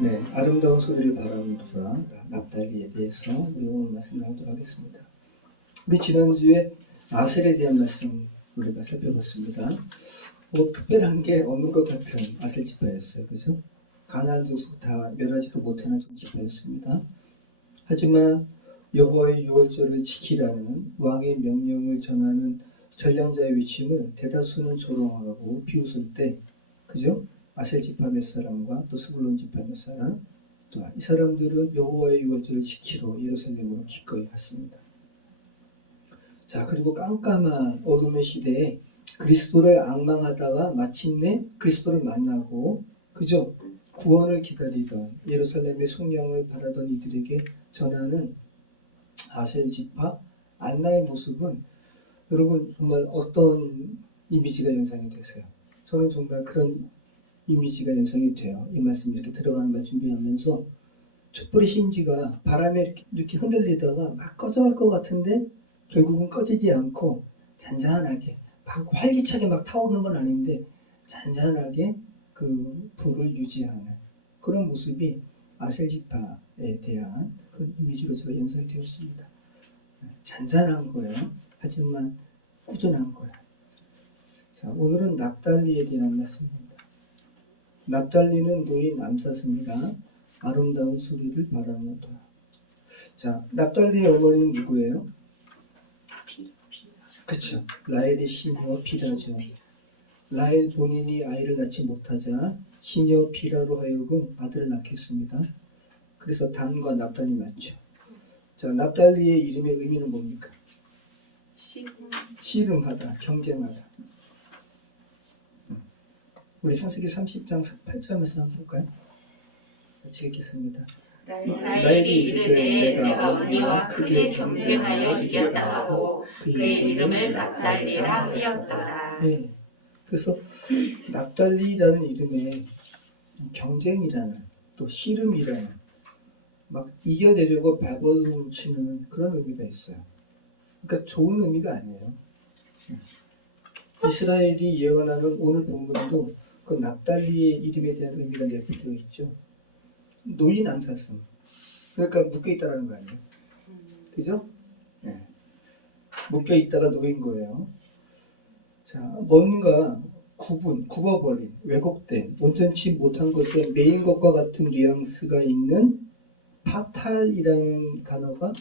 네, 아름다운 소리를 바라보노라 납달리에 대해서 우리 오늘 말씀 나누도록 하겠습니다. 우리 지난주에 아셀에 대한 말씀 우리가 살펴봤습니다. 뭐 특별한 게 없는 것 같은 아셀 지파였어요. 그죠? 가나안 족속 다 멸하지도 못하는 지파였습니다. 하지만 여호와의 유월절을 지키라는 왕의 명령을 전하는 전령자의 외침을 대다수는 조롱하고 비웃을 때, 그죠? 아셀 지파 몇 사람과 또 스불론 지파 몇 사람, 또 이 사람들은 여호와의 유월절을 지키러 예루살렘으로 기꺼이 갔습니다. 자, 그리고 깜깜한 어둠의 시대에 그리스도를 앙망하다가 마침내 그리스도를 만나고, 그죠? 구원을 기다리던 예루살렘의 속량을 바라던 이들에게 전하는 아셀 지파 안나의 모습은 여러분 정말 어떤 이미지가 연상이 되세요? 저는 정말 그런 이미지가 연상이 돼요. 이 말씀 이렇게 들어가는 말 준비하면서 촛불의 심지가 바람에 이렇게 흔들리다가 막 꺼져갈 것 같은데 결국은 꺼지지 않고 잔잔하게 막 활기차게 막 타오르는 건 아닌데 잔잔하게 그 불을 유지하는 그런 모습이 아셀 지파에 대한 그런 이미지로 제가 연상이 되었습니다. 잔잔한 거예요. 하지만 꾸준한 거예요. 자, 오늘은 납달리에 대한 말씀입니다. 납달리는 노인 남사스입니다. 아름다운 소리를 바라노라. 자, 납달리의 어머니는 누구예요? 그렇죠. 라헬의 시녀 비라죠. 라헬 본인이 아이를 낳지 못하자 시녀 비라로 하여금 아들을 낳게 했습니다. 그래서 단과 납달리 낳죠. 자, 납달리의 이름의 의미는 뭡니까? 씨름하다, 경쟁하다. 우리 창세기 30장 8절 말씀 한번 볼까요? 같이 읽겠습니다. 라헬이 이르되 내가 언니와 크게 경쟁하여 이겼다 하고 그의 이름을 납달리라 하였더라. 네. 그래서 납달리라는 이름에 경쟁이라는 또 씨름이라는 막 이겨내려고 발버둥 치는 그런 의미가 있어요. 그러니까 좋은 의미가 아니에요. 이스라엘이 예언하는 오늘 본문도 그 납달리의 이름에 대한 의미가 내포되어 있죠. 노인 암사슴. 그러니까 묶여있다라는 거 아니에요. 그죠? 네. 묶여있다가 놓인 거예요. 자, 뭔가 굽어버린, 왜곡된, 온전치 못한 것에 매인 것과 같은 뉘앙스가 있는 파탈이라는 단어가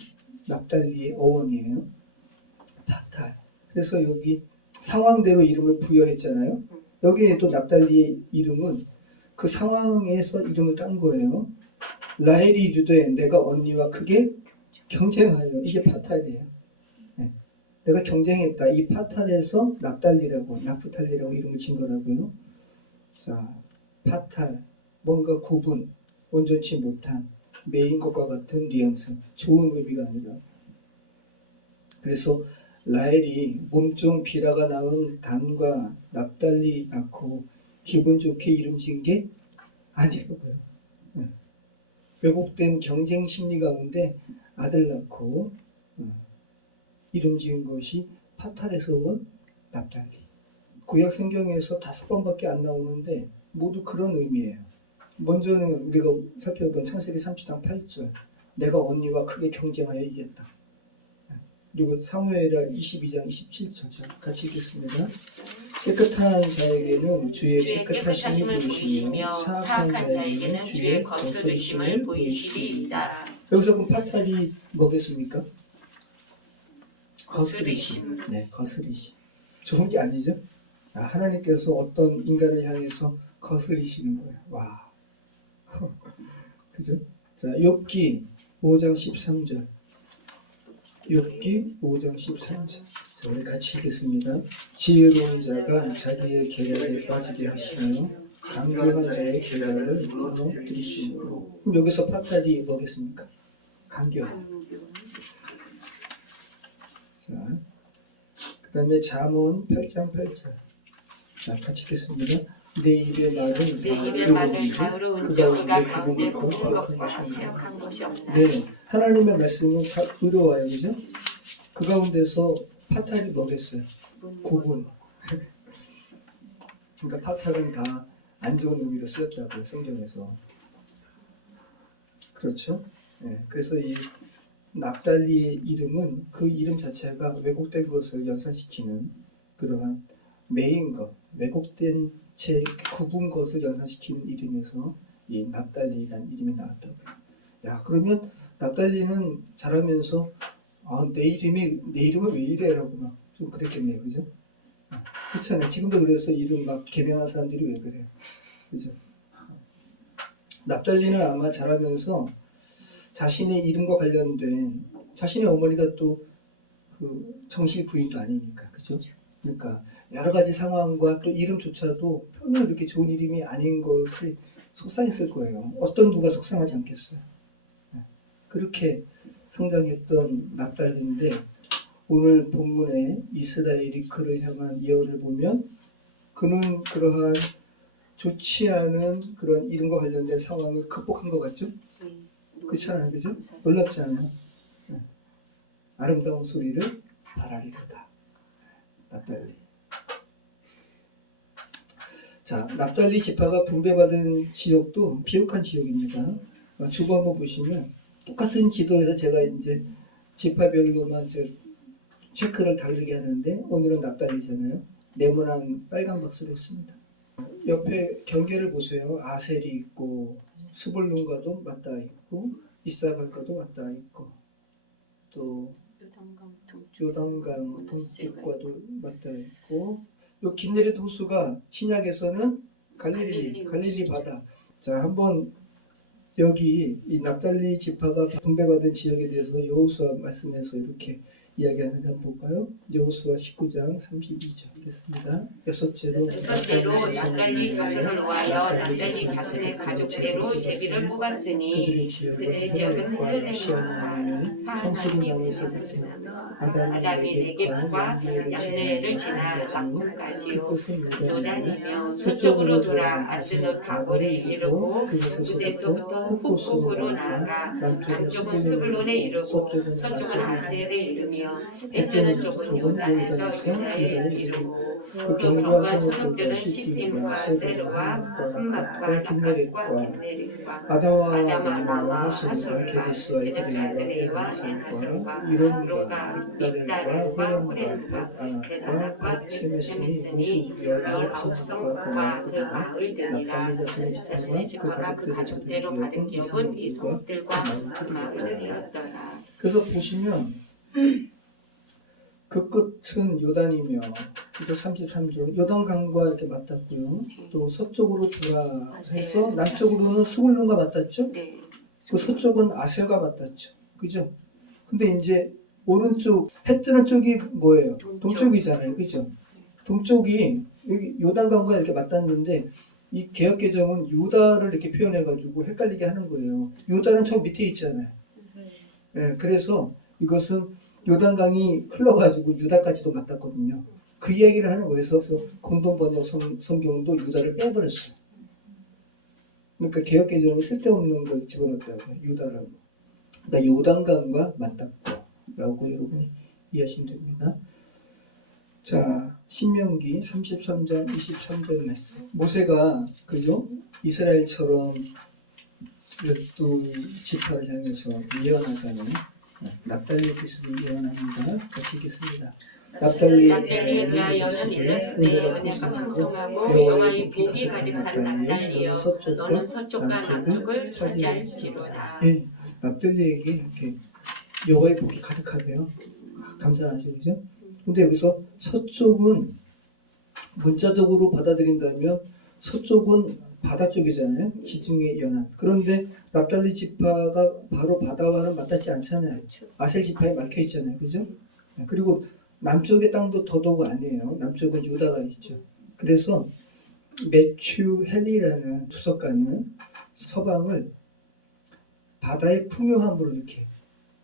납달리의 어원이에요. 파탈. 그래서 여기 상황대로 이름을 부여했잖아요. 여기에 또 납달리의 이름은 그 상황에서 이름을 딴 거예요. 라헬이 이르되 내가 언니와 크게 경쟁하여. 이게 파탈이에요. 네. 내가 경쟁했다. 이 파탈에서 납달리라고, 나프탈리라고 이름을 진 거라고요. 자, 파탈, 뭔가 구분, 온전치 못한, 매인 것과 같은 뉘앙스, 좋은 의미가 아니라. 그래서 라헬이 몸종 비라가 낳은 단과 납달리 낳고 기분 좋게 이름 지은 게 아니라고요. 왜곡된 경쟁 심리 가운데 아들 낳고 이름 지은 것이 파탈에서 온 납달리. 구약 성경에서 5번밖에 안 나오는데 모두 그런 의미예요. 먼저는 우리가 살펴본 창세기 30장 8절 내가 언니와 크게 경쟁하여 이겼다. 그리고 사무엘하 22장 27절 같이 읽겠습니다. 깨끗한 자에게는 주의 깨끗하심을 보이시며 사악한 자에게는 주의 거스르심을 보이시리이다. 여기서 그럼 파탈이 뭐겠습니까? 거스르심. 네, 거스르심. 좋은 게 아니죠? 하나님께서 어떤 인간을 향해서 거스르시는 거예요. 와. 그죠? 자, 욥기 5장 13절. 욥기 5장 13절. 자, 우리 같이 읽겠습니다. 지혜로운 자가 자기의 계략에 빠지게 하시며 강교한 자의 계략을 무너뜨리시므로. 그럼 여기서 파탈이 뭐겠습니까? 강교한. 자, 그 다음에 잠언 8장 8절. 자, 같이 읽겠습니다. 내 입의 말은 다의로운지 그 가운데 거룩한 것이 없나니. 네, 하나님의 말씀은 다 의로워요. 그죠? 그 가운데서 파탈이 뭐겠어요? 구분. 그러니까 파탈은 다 안 좋은 의미로 쓰였다고요. 성경에서. 그렇죠. 예, 그래서 이 납달리의 이름은 그 이름 자체가 왜곡된 것을 연상시키는 그러한 매인 것, 왜곡된 채 굽은 것을 연상시키는 이름에서 이 납달리라는 이름이 나왔다고요. 야, 그러면 납달리는 자라면서 내 이름은 왜 이래라고 막 좀 그랬겠네요, 그죠? 그렇잖아요. 지금도 그래서 이름 막 개명한 사람들이 왜 그래요, 그죠? 납달리는 아마 자라면서 자신의 이름과 관련된 자신의 어머니가 또 그 정식 부인도 아니니까, 그죠? 그러니까 여러 가지 상황과 또 이름조차도 별로 이렇게 좋은 이름이 아닌 것이 속상했을 거예요. 어떤 누가 속상하지 않겠어요? 그렇게 성장했던 납달리인데 오늘 본문에 이스라엘이 그를 향한 예언을 보면 그는 그러한 좋지 않은 그런 이름과 관련된 상황을 극복한 것 같죠? 그렇지 않아요? 그죠? 놀랍지 않아요? 아름다운 소리를 바라리로다. 납달리. 자, 납달리 지파가 분배받은 지역도 비옥한 지역입니다. 주보 한번 보시면 똑같은 지도에서 제가 이제 지파별로만 체크를 다르게 하는데 오늘은 납달리잖아요. 네모난 빨간 박스로 했습니다. 옆에 경계를 보세요. 아셀이 있고 스불룬과도 맞닿아 있고 이사갈과도 맞닿아 있고 또 요단강 동쪽과도 맞닿아 있고 요 긴네렛 호수가 신약에서는 갈릴리 바다. 자, 한번 여기 이 납달리 지파가 분배받은 지역에 대해서 여호수아 말씀에서 이렇게 이야기하는데 한번 볼까요? 여호수아 19장 32절 하겠습니다. 여섯째로 납달리 자손을 위하여 납달리 자손의 가족대로 제비를 뽑았으니 그들의 지역은 헬레과 사하나님의 명령에서부터 아담의 네겝과 양내를 지나 라꿈까지요. 요단이며 서쪽으로 돌아 아스노 다볼에 이르고 그곳에서부터 북쪽으로 나아가 남쪽은 스불론에 이르고 서쪽은 아셀에 이르며 해 뜨는 쪽은 요단에서 유다에 이르고 그 견고한 성읍들은 시팀과 세르와 흠맛과 기네렛과 아다와 하솔과 게데스와 에드레이와 에나솔과 이론과 믹달과 호렌과 벳아낙과 벳세메스니 모두 19성과 그 마을들이라. 납달리 지파가 그 가족대로 받은 기업은 이 성읍들과 그 마을들이었더라. 그래서 보시면 그 끝은 요단이며 또 33절 요단강과 이렇게 맞닿고요. 또 서쪽으로 돌아해서 남쪽으로는 스불론과 맞닿죠. 그 서쪽은 아셀과 맞닿죠. 그죠? 근데 이제 오른쪽 해 뜨는 쪽이 뭐예요? 동쪽이잖아요. 그죠? 동쪽이 여기 요단강과 이렇게 맞닿는데 이 개역개정은 유다를 이렇게 표현해가지고 헷갈리게 하는 거예요. 유다는 저 밑에 있잖아요. 예, 그래서 이것은 요단강이 흘러가지고 유다까지도 맞닿거든요. 그 이야기를 하는 거예요. 그래서 공동번역 성경도 유다를 빼버렸어요. 그러니까 개역개정이 쓸데없는 걸 집어넣었다고요. 유다라고. 그러니까 요단강과 맞닿고 라고 여러분이 이해하시면 됩니다. 자, 신명기 33장 23절 말씀. 모세가 그죠? 이스라엘처럼 12지파를 향해서 예언하잖아요. 납달리의 기술이 예언합니다. 같이 읽겠습니다. 납달리에 대하여는 이르시되 내가 풍성하고 여호와의 복이 가득한 납달리여 너는 서쪽과 남쪽을 차지할지로다. 예, 납달리에게 이렇게 여호와의 복이 가득하대요. 감사하시죠, 그죠? 근데 여기서 서쪽은 문자적으로 받아들인다면 서쪽은 바다 쪽이잖아요. 지중해 연안. 그런데 납달리 지파가 바로 바다와는 맞닿지 않잖아요. 아셀 지파에 막혀 있잖아요. 그죠? 그리고 남쪽의 땅도 더더욱 아니에요. 남쪽은 유다가 있죠. 그래서 매튜 헬리라는 주석가는 서방을 바다의 풍요함으로 이렇게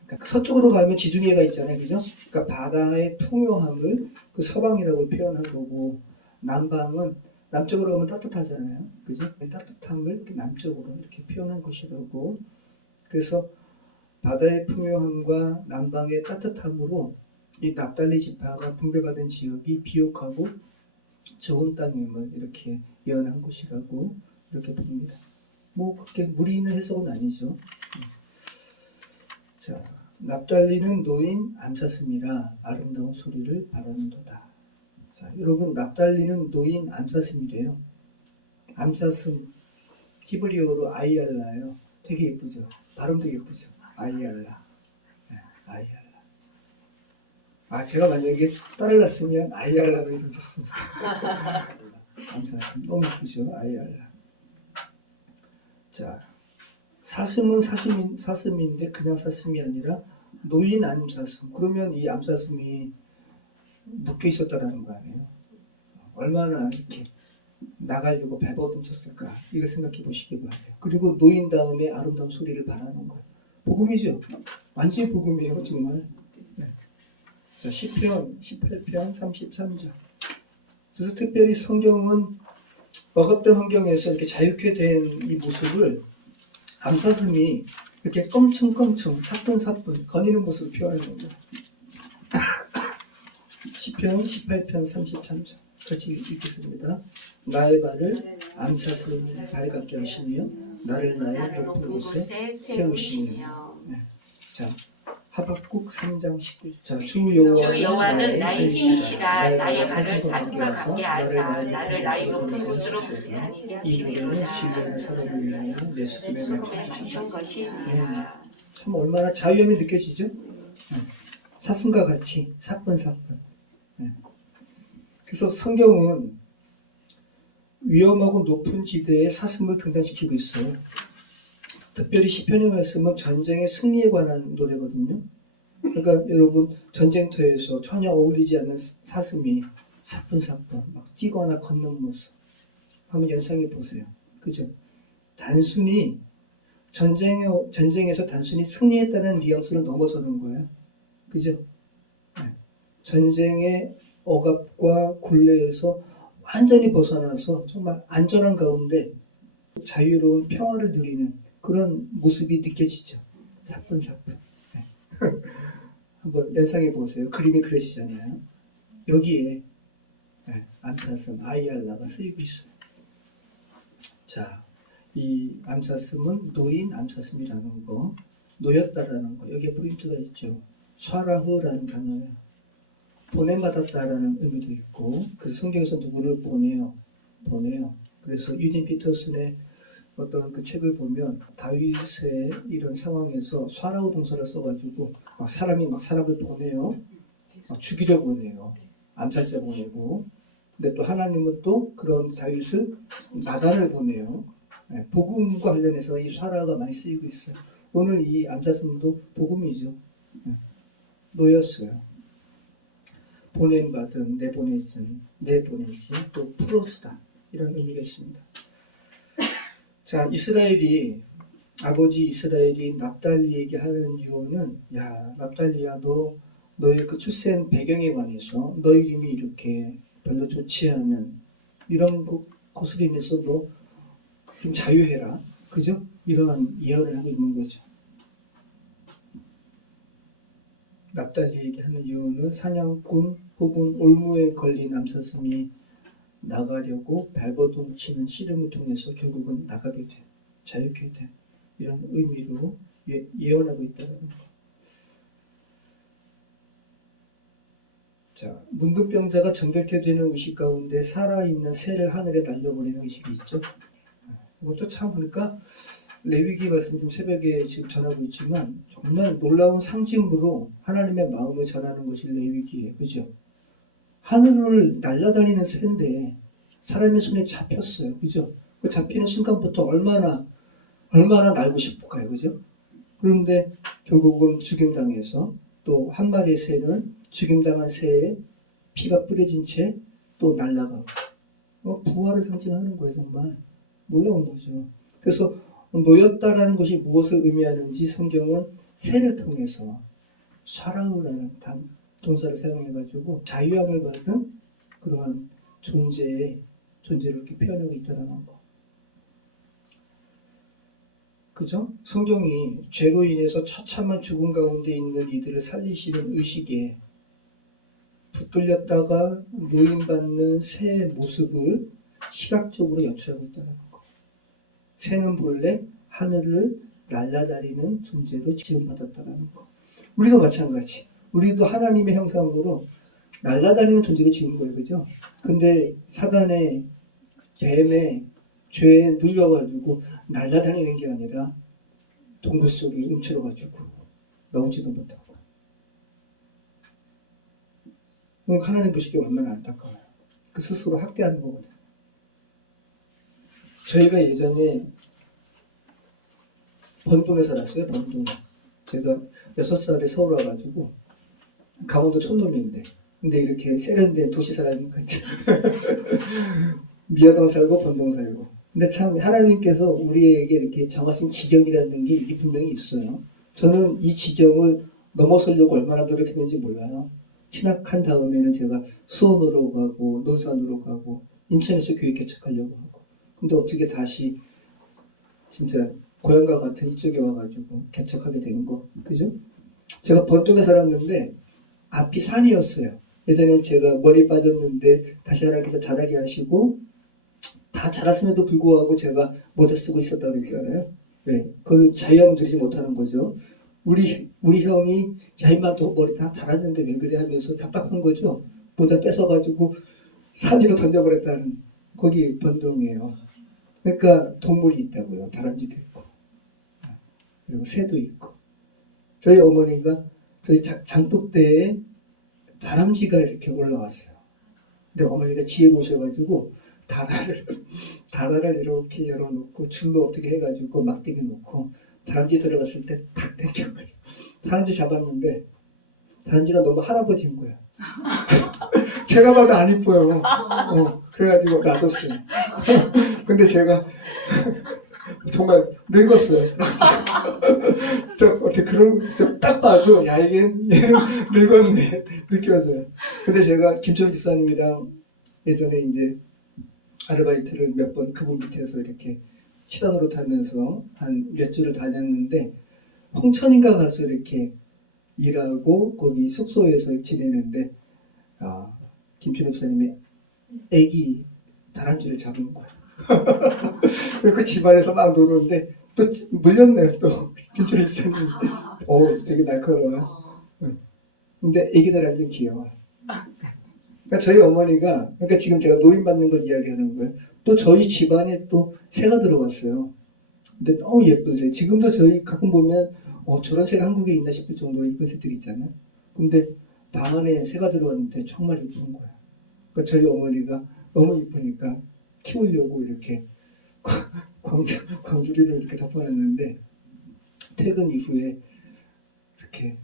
그러니까 서쪽으로 가면 지중해가 있잖아요. 그죠? 그러니까 바다의 풍요함을 그 서방이라고 표현한 거고 남방은 남쪽으로 가면 따뜻하잖아요. 그죠? 따뜻함을 이렇게 남쪽으로 이렇게 표현한 것이라고. 그래서 바다의 풍요함과 남방의 따뜻함으로 이 납달리 지파가 분배받은 지역이 비옥하고 좋은 땅임을 이렇게 예언한 것이라고 이렇게 봅니다. 뭐 그렇게 무리 있는 해석은 아니죠. 자, 납달리는 노인 암사슴이라 아름다운 소리를 바라는도다. 자, 여러분 납달리는 노인 암사슴이래요. 암사슴 히브리어로 아이알라예요. 되게 예쁘죠. 발음도 예쁘죠. 아이알라. 네, 아이알라. 제가 만약에 딸을 낳았으면 아이알라로 이루어졌습니다. 암사슴 너무 예쁘죠. 아이알라. 자, 사슴은 사슴인데 그냥 사슴이 아니라 노인 암사슴. 그러면 이 암사슴이 묶여 있었다라는 거 아니에요. 얼마나 이렇게 나가려고 발버둥 쳤을까. 이걸 생각해 보시기 바래요. 그리고 노인 다음에 아름다운 소리를 바라는 거예요. 복음이죠. 완전히 복음이에요. 정말. 네. 자, 시편 18편 33절. 그래서 특별히 성경은 억압된 환경에서 이렇게 자유케 된 이 모습을 암사슴이 이렇게 껑충껑충 사뿐사뿐 거니는 모습을 표현하는 거예요. 시편 18편 33절 같이 읽겠습니다. 나의 발을 암사슴 발같게 하시며 나를 나의 높은 곳에 세우시며. 네. 자, 하박국 3장 19절. 자, 주 여호와는 나의 힘이시라. 나의 발을 사슴과 같게 하사 나를 나의 높은 곳으로 하시게 이노래는 하시리로다. 시간의 사람을 위하여 내 수금에 주신 것이니라. 참 얼마나 자유함이 느껴지죠? 네. 사슴과 같이 사뿐사뿐. 네. 그래서 성경은 위험하고 높은 지대에 사슴을 등장시키고 있어요. 특별히 시편의 말씀은 전쟁의 승리에 관한 노래거든요. 그러니까 여러분 전쟁터에서 전혀 어울리지 않는 사슴이 사뿐사뿐 막 뛰거나 걷는 모습 한번 연상해 보세요. 그죠? 단순히 전쟁에서 단순히 승리했다는 뉘앙스를 넘어서는 거예요. 그죠? 네. 전쟁의 억압과 굴레에서 완전히 벗어나서 정말 안전한 가운데 자유로운 평화를 누리는 그런 모습이 느껴지죠. 사뿐사뿐. 네. 한번 연상해 보세요. 그림이 그려지잖아요. 여기에 암사슴 아이알라가 쓰이고 있어요. 자, 이 암사슴은 노인 암사슴이라는 거, 노였다라는 거, 여기에 포인트가 있죠. 쏴라흐라는 단어예요. 보냄받았다라는 의미도 있고, 그래서 성경에서 누구를 보내요. 그래서 유진 피터슨의 어떤 그 책을 보면 다윗의 이런 상황에서 쏴라우 동사를 써가지고 막 사람이 막 사람을 보내요. 막 죽이려 보내요. 암살자 보내고. 근데 또 하나님은 또 그런 다윗을 나단을 보내요. 네, 복음과 관련해서 이 쏴라가 많이 쓰이고 있어요. 오늘 이 암사슴도 복음이죠. 노였어요. 보냄받은, 내보내진, 또 프로스다. 이런 의미가 있습니다. 자, 아버지 이스라엘이 납달리에게 하는 유언은, 야, 납달리야, 너의 그 출생 배경에 관해서 너의 이름이 이렇게 별로 좋지 않은 이런 것을 인해서 너 좀 자유해라. 그죠? 이러한 예언을 하고 있는 거죠. 납달리에게 하는 유언은 사냥꾼 혹은 올무에 걸린 암사슴이 나가려고 발버둥 치는 씨름을 통해서 결국은 나가게 된, 자유케 된 이런 의미로 예언하고 있다는 거. 자, 문둥병자가 정결케 되는 의식 가운데 살아있는 새를 하늘에 날려보내는 의식이 있죠. 이것도 참 보니까 레위기 말씀 좀 새벽에 지금 전하고 있지만 정말 놀라운 상징으로 하나님의 마음을 전하는 것이 레위기예요. 그죠? 하늘을 날아다니는 새인데 사람의 손에 잡혔어요. 그죠? 그 잡히는 순간부터 얼마나 날고 싶을까요? 그죠? 그런데 결국은 죽임당해서 또 한 마리의 새는 죽임당한 새에 피가 뿌려진 채 또 날아가고 부활을 상징하는 거예요. 정말 놀라운 거죠. 그래서 노였다라는 것이 무엇을 의미하는지 성경은 새를 통해서 쏴라우라는 동사를 사용해가지고 자유함을 받은 그러한 존재를 이렇게 표현하고 있다는 거. 그죠? 성경이 죄로 인해서 처참한 죽음 가운데 있는 이들을 살리시는 의식에 붙들렸다가 노임받는 새의 모습을 시각적으로 연출하고 있다는 거. 새는 본래 하늘을 날아다니는 존재로 지음받았다는 거. 우리도 마찬가지. 우리도 하나님의 형상으로 날아다니는 존재로 지은 거예요. 그죠? 근데 사단의 뱀의 죄에 눌려가지고 날아다니는 게 아니라 동굴 속에 움츠러가지고 나오지도 못하고. 하나님 보시기에 얼마나 안타까워요. 그 스스로 학대하는 거거든요. 저희가 예전에 번동에 살았어요. 번동. 제가 6살에 서울 와가지고 강원도 촌놈인데 근데 이렇게 세련된 도시 사람이니까 미아동 살고 번동 살고. 근데 참 하나님께서 우리에게 이렇게 정하신 지경이라는 게 이게 분명히 있어요. 저는 이 지경을 넘어서려고 얼마나 노력했는지 몰라요. 신학한 다음에는 제가 수원으로 가고 논산으로 가고 인천에서 교회 개척하려고 하고. 근데 어떻게 다시 진짜 고향과 같은 이쪽에 와가지고 개척하게 된 거. 그죠? 제가 번동에 살았는데 앞이 산이었어요. 예전에 제가 머리 빠졌는데 다시 하나님께서 자라게 하시고 다 자랐음에도 불구하고 제가 모자 쓰고 있었다고 그랬잖아요. 왜? 그걸 자유함을 누리지 못하는 거죠. 우리 형이 야 임마 너 머리 다 자랐는데 왜 그래 하면서 답답한 거죠. 모자 뺏어가지고 산 위로 던져버렸다는 거기 번동이에요. 그러니까 동물이 있다고요. 다람쥐도 있고 그리고 새도 있고. 저희 어머니가 저희 장독대에 다람쥐가 이렇게 올라왔어요. 근데 어머니가 지혜로우셔가지고 다라를 이렇게 열어놓고 줄로 어떻게 해가지고 막대기 놓고 다람쥐 들어갔을 때 탁 당겨가지고 다람쥐 잡았는데 다람쥐가 너무 할아버지인 거야. 제가 봐도 안 이뻐요. 그래가지고 놔뒀어요. 근데 제가 정말 늙었어요. 진짜 어떻게 그런 딱 봐도 야 얘는 늙었네 느껴져요. 근데 제가 김철우 집사님이랑 예전에 이제 아르바이트를 몇 번 그분 밑에서 이렇게 시단으로 타면서 한 몇 주를 다녔는데 홍천인가 가서 이렇게 일하고 거기 숙소에서 지내는데 김철우 집사님이 애기 다람쥐를 잡은 거예요. 그 집안에서 막 노는데 또 물렸네요. 또 김철우 집사님이 되게 날카로워요. 근데 애기 다람쥐는 귀여워요. 그러니까 저희 어머니가 그러니까 지금 제가 노인 받는 거 이야기하는 거예요. 또 저희 집안에 또 새가 들어왔어요. 근데 너무 예쁘세요. 지금도 저희 가끔 보면 저런 새가 한국에 있나 싶을 정도로 이쁜 새들이 있잖아요. 근데 방 안에 새가 들어왔는데 정말 이쁜 거예요. 그러니까 저희 어머니가 너무 이쁘니까 키우려고 이렇게 광주리를 이렇게 덮어놨는데 퇴근 이후에 이렇게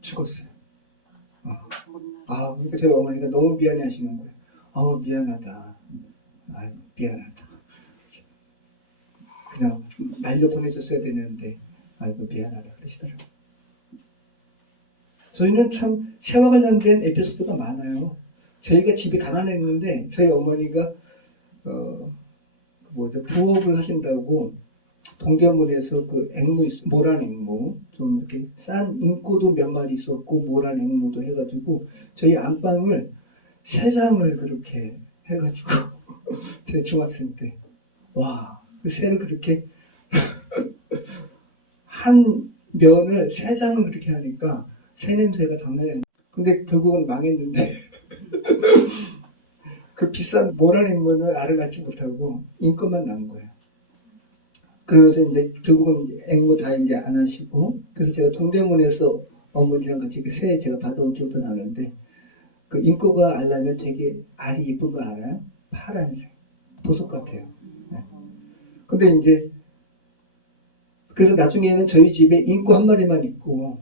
죽었어요. 그러니까 저희 어머니가 너무 미안해 하시는 거예요. 미안하다. 미안하다. 그냥 날려 보내줬어야 되는데, 미안하다. 그러시더라고요. 저희는 참 새와 관련된 에피소드가 많아요. 저희가 집이 가난했는데, 저희 어머니가, 부업을 하신다고 동대문에서 그 앵무, 모란 앵무, 좀 이렇게 싼 잉꼬도 몇 마리 있었고, 모란 앵무도 해가지고, 저희 안방을 3장을 그렇게 해가지고, 제 중학생 때. 그 새를 그렇게, 한 면을 3장을 그렇게 하니까, 새 냄새가 장난이 아니에요. 근데 결국은 망했는데, 그 비싼 모란 앵무는 알을 낳지 못하고, 잉꼬만 난 거예요. 그러면서 이제 결국은 앵무 다 이제 안 하시고, 그래서 제가 동대문에서 어머니랑 같이 그 새 제가 받아온 기억도 나는데, 그 잉꼬가 알라면 되게 알이 이쁜 거 알아요? 파란색. 보석 같아요. 네. 근데 이제, 그래서 나중에는 저희 집에 잉꼬 한 마리만 있고,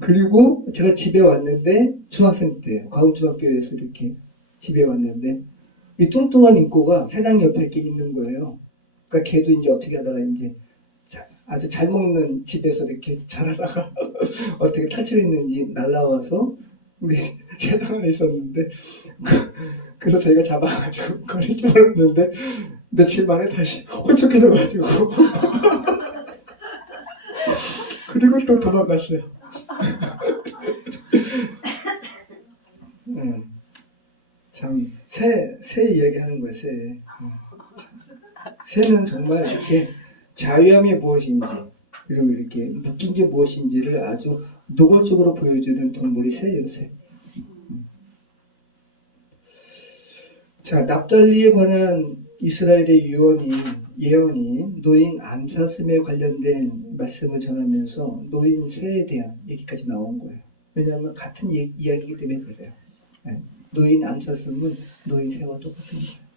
그리고 제가 집에 왔는데, 중학생 때, 과운중학교에서 이렇게 집에 왔는데, 이 뚱뚱한 잉꼬가 새장 옆에 이렇게 있는 거예요. 그러니까 걔도 이제 어떻게 하다가 이제 아주 잘 먹는 집에서 이렇게 자라다가 어떻게 탈출했는지 날라와서 우리 세상 안에 있었는데 그래서 저희가 잡아가지고 거리 집어넣었는데 며칠 만에 다시 혼축해져가지고 그리고 또 도망갔어요. 참 새 이야기 하는 거예요. 새. 새는 정말 이렇게 자유함이 무엇인지 그리고 이렇게 묶인 게 무엇인지를 아주 노골적으로 보여주는 동물이 새예요, 새. 자, 납달리에 관한 이스라엘의 예언이 노인 암사슴에 관련된 말씀을 전하면서 노인 새에 대한 얘기까지 나온 거예요. 왜냐하면 같은 이야기이기 때문에 그래요. 네. 노인 암사슴은 노인 새와 똑같은 거예요.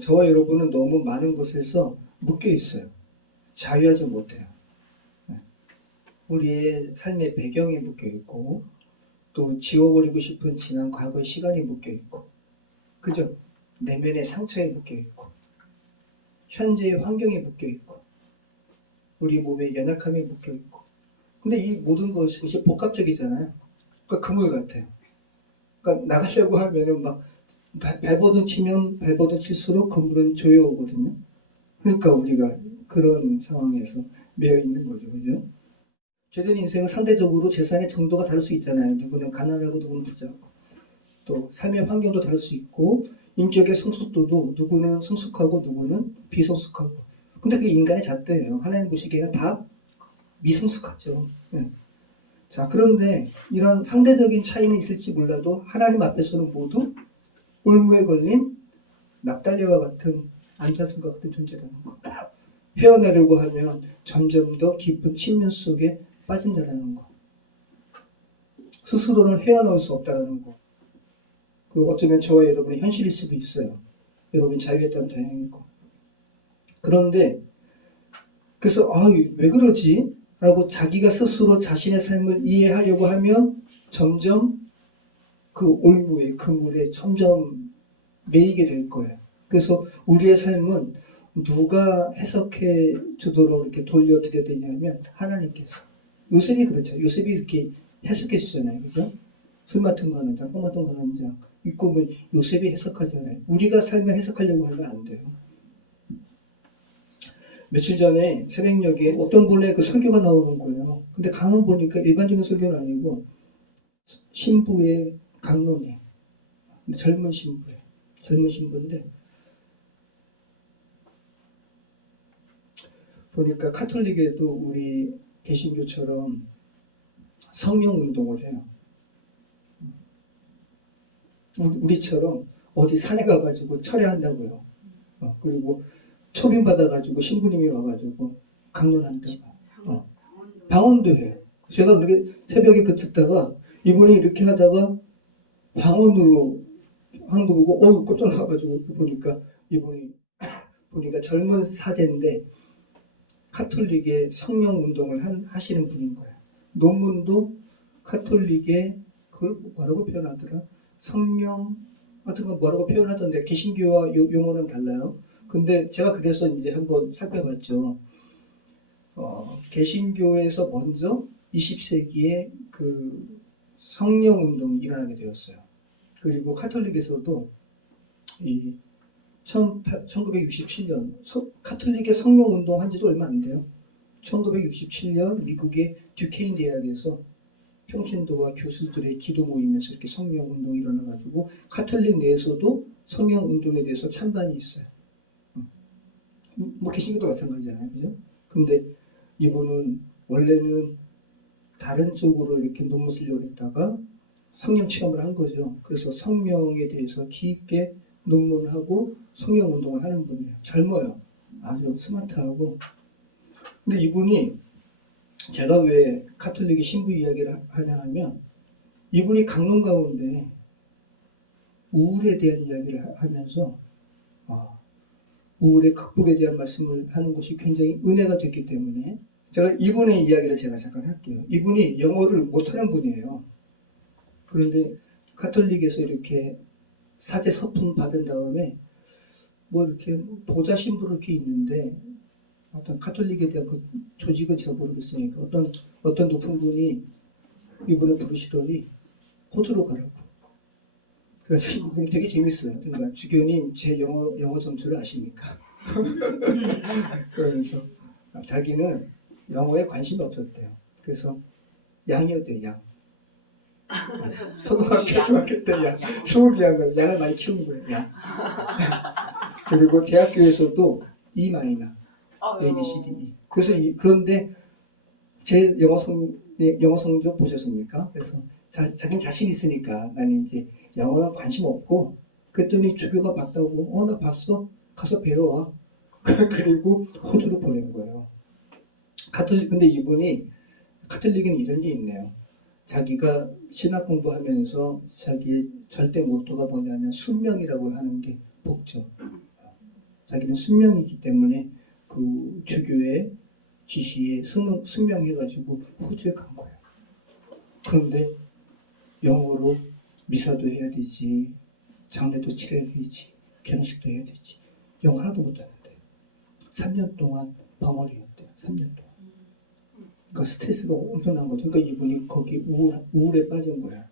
저와 여러분은 너무 많은 곳에서 묶여 있어요. 자유하지 못해요. 네. 우리의 삶의 배경에 묶여 있고 또 지워버리고 싶은 지난 과거의 시간이 묶여 있고, 그죠? 내면의 상처에 묶여 있고, 현재의 환경에 묶여 있고, 우리 몸의 연약함에 묶여 있고. 근데 이 모든 것이 복합적이잖아요. 그러니까 그물 같아요. 그러니까 나가려고 하면은 막 발버둥 치면 발버둥 칠수록 그물은 조여오거든요. 그러니까 우리가 그런 상황에서 매여 있는 거죠, 그죠? 죄된 인생은 상대적으로 재산의 정도가 다를 수 있잖아요. 누구는 가난하고 누구는 부자고. 또 삶의 환경도 다를 수 있고 인격의 성숙도도 누구는 성숙하고 누구는 비성숙하고. 근데 그게 인간의 잣대예요. 하나님 보시기에는 다 미성숙하죠. 네. 자, 그런데 이런 상대적인 차이는 있을지 몰라도 하나님 앞에서는 모두 올무에 걸린 납달리와 같은 암사슴과 같은 존재라는 거. 헤어나려고 하면 점점 더 깊은 침면 속에 빠진다는 거. 스스로는 헤어나올 수 없다는 거. 그리고 어쩌면 저와 여러분의 현실일 수도 있어요. 여러분이 자유했다면 다행이고. 그런데 그래서 왜 그러지? 라고 자기가 스스로 자신의 삶을 이해하려고 하면 점점 그 올무에 그물에 점점 매이게 될 거예요. 그래서 우리의 삶은 누가 해석해 주도록 이렇게 돌려드려야 되냐면 하나님께서. 요셉이 그렇죠. 요셉이 이렇게 해석해 주잖아요. 그죠? 술 맡은 거 하는 자, 껌 맡은 거 하는 자. 이 꿈을 요셉이 해석하잖아요. 우리가 삶을 해석하려고 하면 안 돼요. 며칠 전에 새벽녘에 어떤 분의 그 설교가 나오는 거예요. 근데 강은 보니까 일반적인 설교는 아니고 신부의 강론이에요. 젊은 신부인데 보니까 카톨릭에도 우리 개신교처럼 성령 운동을 해요. 우리처럼 어디 산에 가가지고 철회한다고요. 그리고 초빙 받아가지고 신부님이 와가지고 강론한다고. 방언도 해요. 제가 그렇게 새벽에 듣다가 이분이 이렇게 하다가 방언으로 한 거 보고 깜짝 놀라가지고 보니까 이분이 보니까 젊은 사제인데 카톨릭의 성령 운동을 하시는 분인 거예요. 논문도 카톨릭의 그걸 뭐라고 표현하더라? 성령 같은 거 뭐라고 표현하던데 개신교와 용어는 달라요. 근데 제가 그래서 이제 한번 살펴봤죠. 개신교에서 먼저 20세기에 그 성령 운동이 일어나게 되었어요. 그리고 카톨릭에서도 이 1967년 카톨릭의 성령 운동 한 지도 얼마 안 돼요. 1967년 미국의 듀케인 대학에서 평신도와 교수들의 기도 모임에서 이렇게 성령 운동이 일어나가지고 카톨릭 내에서도 성령 운동에 대해서 찬반이 있어요. 뭐 개신교도 마찬가지잖아요, 그죠? 근데 이분은 원래는 다른 쪽으로 이렇게 논문 쓰려고 했다가 성령 체험을 한 거죠. 그래서 성령에 대해서 깊게 논문하고 성령 운동을 하는 분이에요. 젊어요. 아주 스마트하고. 근데 이분이 제가 왜 카톨릭의 신부 이야기를 하냐 하면 이분이 강론 가운데 우울에 대한 이야기를 하면서 우울의 극복에 대한 말씀을 하는 것이 굉장히 은혜가 됐기 때문에 제가 이분의 이야기를 제가 잠깐 할게요. 이분이 영어를 못하는 분이에요. 그런데 카톨릭에서 이렇게 사제 서품 받은 다음에 뭐 이렇게 보좌 신부로 이렇게 있는데 어떤 카톨릭에 대한 그 조직은 제가 모르겠으니까 어떤 높은 분이 이분을 부르시더니 호주로 가라고. 그래서 이분이 되게 재밌어요. 그러니까 주교님 제 영어 점수를 아십니까? 그러면서 자기는 영어에 관심이 없었대요. 그래서 양이었대요, 양. 초등학교, 중학교 때 양, 22양, 양을 많이 키운 거예요. 양. 그리고 대학교에서도 E 마이너, A, B, C, D, E. 그래서 그런데 제 영어 성적 보셨습니까? 그래서 자기는 자신 있으니까 나는 이제 영어는 관심 없고, 그랬더니 주교가 봤다고, 나 봤어? 가서 배워와. 그리고 호주로 보낸 거예요. 근데 이분이, 가톨릭은 이런 게 있네요. 자기가 신학 공부하면서 자기의 절대 모토가 뭐냐면 순명이라고 하는 게 복죠. 자기는 순명이기 때문에 그 주교의 지시에 순명해가지고 호주에 간 거예요. 그런데 영어로 미사도 해야 되지, 장례도 치러야 되지, 결혼식도 해야 되지. 영어 하나도 못하는데 3년 동안 방언이었대요. 3년 동안. 그러니까 스트레스가 엄청난 거죠. 그러니까 이분이 거기 우울에 빠진 거야.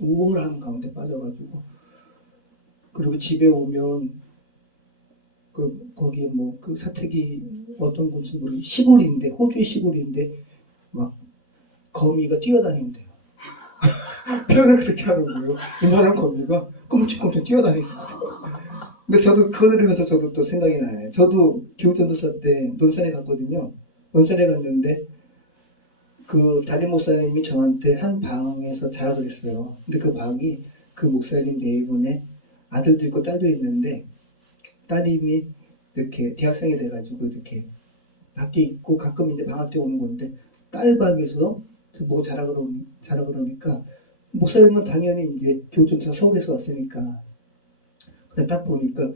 우울한 가운데 빠져가지고, 그리고 집에 오면 거기에 뭐 그 사택이 어떤 곳인지 모르겠는데 시골인데, 호주의 시골인데 막 거미가 뛰어다닌대요. 표현을 그렇게 하는 거예요. 이만한 거미가 끔찍끔찍 뛰어다니는 거예요. 근데 저도 그거 들으면서 저도 또 생각이 나요. 저도 교육전도사 때 논산에 갔거든요. 논산에 갔는데 그 담임 목사님이 저한테 한 방에서 자락을 했어요. 근데 그 방이 그 목사님 네 분의 아들도 있고 딸도 있는데, 따님이 이렇게 대학생이 돼가지고 이렇게 밖에 있고 가끔 이제 방학 때 오는 건데, 딸 방에서 뭐가 자라 그러니까 목사님은 당연히 이제 교육전도사 서울에서 왔으니까, 근데 딱 보니까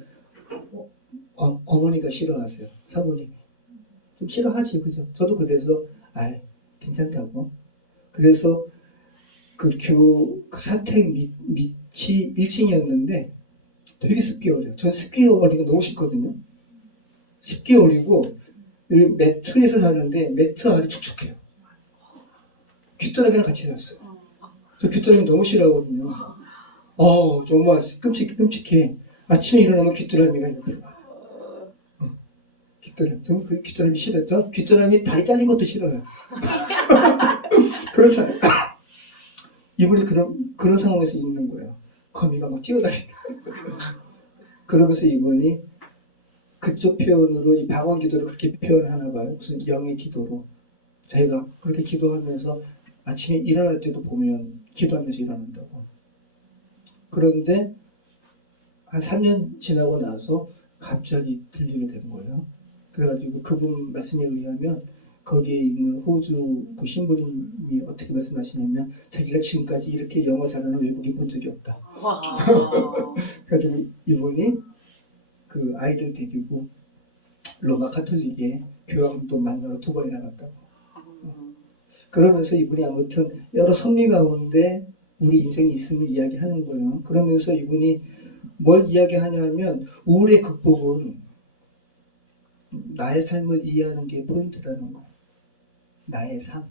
어머니가 싫어하세요. 사모님이 좀 싫어하지, 그죠? 저도 그래서 괜찮다고. 그래서 그 사택 밑이 1층이었는데 되게 습기 어려요. 전 습기 어리는 거 너무 싫거든요. 습기 어리고 매트에서 자는데 매트 알이 축축해요. 귀뚜라미랑 같이 잤어요. 저 귀뚜라미 너무 싫어하거든요. 정말 끔찍해. 아침에 일어나면 귀뚜라미가 옆에 와. 저는 그 귀뚜라미 싫어요. 저 귀뚜라미 다리 잘린 것도 싫어요. 그렇잖아요. 이분이 그런 상황에서 있는 거예요. 거미가 막 뛰어다니는. 그러면서 이분이 그쪽 표현으로 이 방언 기도를 그렇게 표현하나 봐요. 무슨 영의 기도로. 자기가 그렇게 기도하면서 아침에 일어날 때도 보면 기도하면서 일어난다고. 그런데 한 3년 지나고 나서 갑자기 들리게 된 거예요. 그래가지고 그분 말씀에 의하면 거기에 있는 호주 그 신부님이 어떻게 말씀하시냐면, 자기가 지금까지 이렇게 영어 잘하는 외국인 본 적이 없다. 그래가지고 이분이 그 아이들 데리고 로마 카톨릭에 교황도 만나러 2번이나 갔다고. 그러면서 이분이 아무튼 여러 섭리 가운데 우리 인생이 있음을 이야기하는 거예요. 그러면서 이분이 뭘 이야기하냐면, 우울의 극복은 나의 삶을 이해하는 게 포인트라는 거예요. 나의 삶.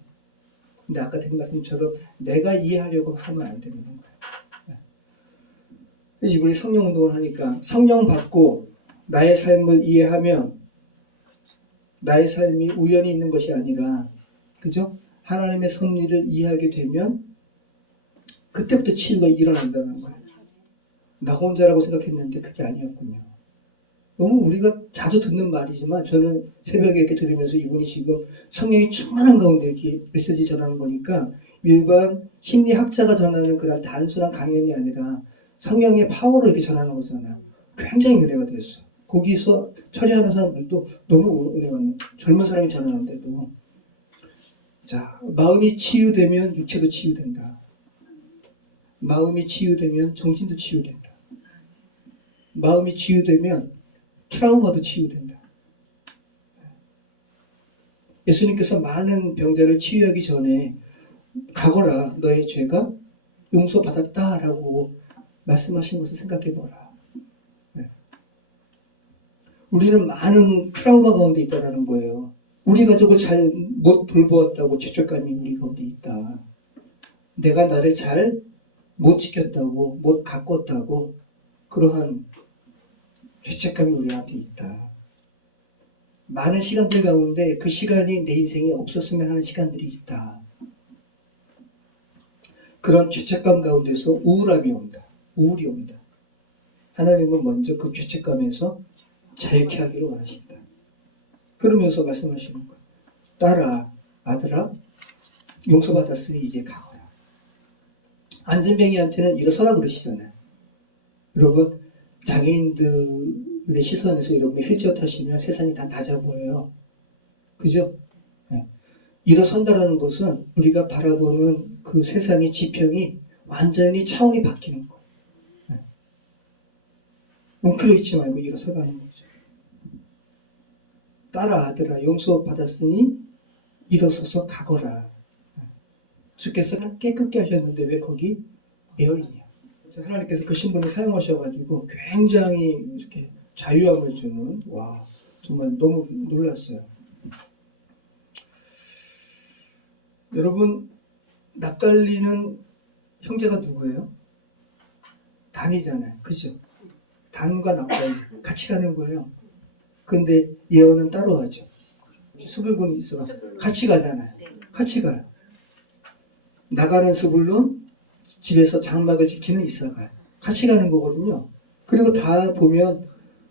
근데 아까 드린 말씀처럼 내가 이해하려고 하면 안 되는 거예요. 이분이 성령 운동을 하니까, 성령 받고 나의 삶을 이해하면 나의 삶이 우연히 있는 것이 아니라, 그죠? 하나님의 섭리를 이해하게 되면 그때부터 치유가 일어난다는 거예요. 나 혼자라고 생각했는데 그게 아니었군요. 너무 우리가 자주 듣는 말이지만, 저는 새벽에 이렇게 들으면서 이분이 지금 성령이 충만한 가운데 이렇게 메시지 전하는 거니까, 일반 심리학자가 전하는 그런 단순한 강연이 아니라 성령의 파워를 이렇게 전하는 거잖아요. 굉장히 은혜가 됐어요. 거기서 처리하는 사람들도 너무 은혜가 있는, 젊은 사람이 전하는데도. 자, 마음이 치유되면 육체도 치유된다. 마음이 치유되면 정신도 치유된다. 마음이 치유되면 트라우마도 치유된다. 예수님께서 많은 병자를 치유하기 전에 가거라, 너의 죄가 용서받았다라고 말씀하신 것을 생각해보라. 우리는 많은 트라우마 가운데 있다는 거예요. 우리 가족을 잘 못 돌보았다고 죄책감이 우리 가운데 있다. 내가 나를 잘 못 지켰다고, 못 가꿨다고, 그러한 죄책감이 우리한테 있다. 많은 시간들 가운데 그 시간이 내 인생에 없었으면 하는 시간들이 있다. 그런 죄책감 가운데서 우울함이 온다. 우울이 온다. 하나님은 먼저 그 죄책감에서 자유케 하기를 원하신다. 그러면서 말씀하시는 거예요. 딸아, 아들아, 용서받았으니 이제 가거라. 안진뱅이한테는 일어서라 그러시잖아요. 여러분, 장애인들의 시선에서 여러분이 휠체어 타시면 세상이 다 낮아 보여요. 그죠? 네. 일어선다라는 것은 우리가 바라보는 그 세상의 지평이 완전히 차원이 바뀌는 거예요. 네. 웅크려 있지 말고 일어서라는 거죠. 딸아, 아들아, 용서받았으니 일어서서 가거라. 주께서 깨끗게 하셨는데 왜 거기 매어있냐. 하나님께서 그 신분을 사용하셔가지고 굉장히 이렇게 자유함을 주는, 와, 정말 너무 놀랐어요. 여러분, 납달리는 형제가 누구예요? 단이잖아요. 그죠? 단과 납달리 같이 가는 거예요. 근데 예언은 따로 하죠. 스불군이 있어가 같이 가잖아요. 같이 가요. 나가는 스불론, 집에서 장막을 지키는 이사가요. 같이 가는 거거든요. 그리고 다 보면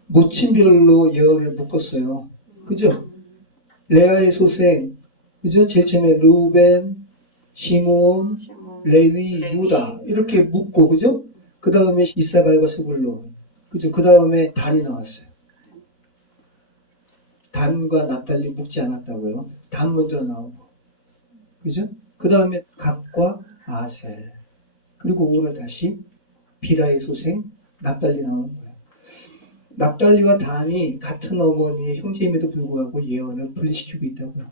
모친별로 예언을 묶었어요. 그죠? 레아의 소생, 그죠? 제일 처음에 루벤, 시몬, 레위, 유다 이렇게 묶고, 그죠? 그 다음에 이사갈과 스불론, 그죠? 그 다음에 단이 나왔어요. 단과 납달리 묶지 않았다고요. 단 먼저 나오고, 그죠? 그 다음에 갓과 아셀, 그리고 오늘 다시 비라의 소생 납달리 나오는 거예요. 납달리와 단이 같은 어머니의 형제임에도 불구하고 예언을 분리시키고 있다고요.